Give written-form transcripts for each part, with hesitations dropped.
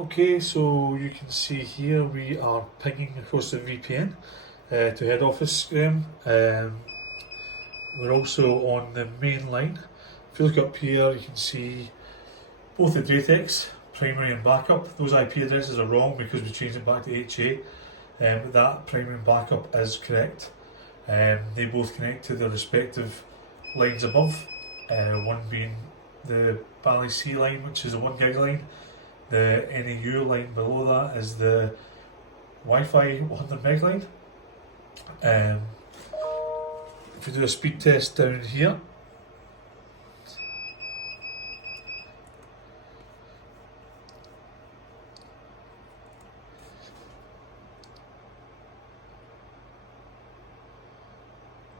Okay, so you can see here we are pinging across the VPN to head office, Graham. We're also on the main line. If you look up here, you can see both the DrayTeks, primary and backup. Those IP addresses are wrong because we changed it back to HA, but that primary and backup is correct. They both connect to their respective lines above, one being the Bally C line, which is a 1 gig line. The NAU line below that is the Wi-Fi 100 meg line. If we do a speed test down here,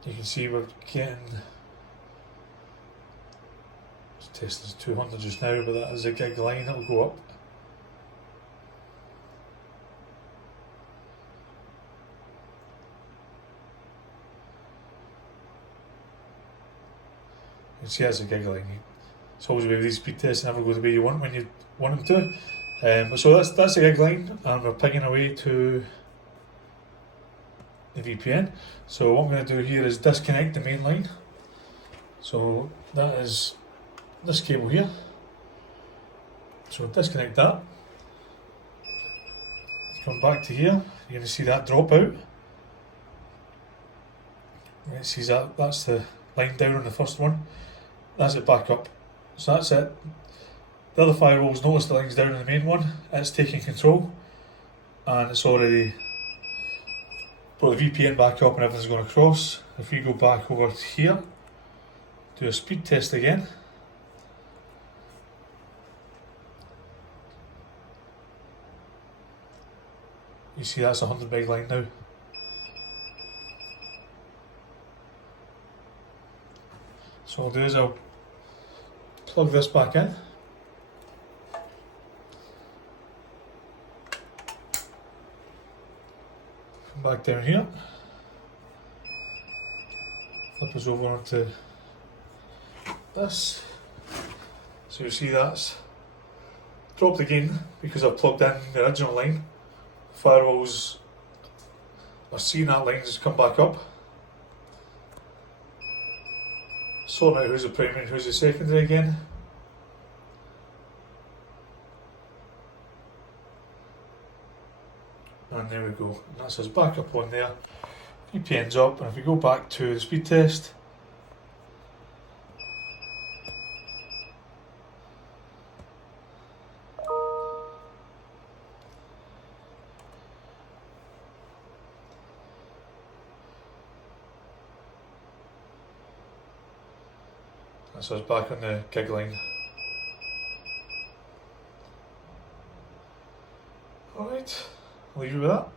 you can see we're getting, let's test this 200 just now, but that is a gig line, it'll go up. You can see that's a gig line. It's always the way with these speed tests, never go the way you want when you want them to. So that's a gig line, and we're pinging away to the VPN. So what I'm going to do here is disconnect the main line. So that is this cable here. So disconnect that. Come back to here. You're going to see that drop out. It sees that's the line down on the first one. That's it back up. So that's it. The other firewall's noticed the line's down on the main one. It's taking control, and it's already put the VPN back up and everything's going across. If we go back over here, do a speed test again. You see that's a 100 meg line now. So what I'll do is I'll plug this back in. Come back down here. Flip us over to this. So you see that's dropped again because I've plugged in the original line. Firewalls are seeing that line just come back up. Sorting out who's the primary and who's the secondary again. And there we go. And that's us back up on there. VPN's up, and if we go back to the speed test, that's us back on the gig line. Alright, I'll leave you with that.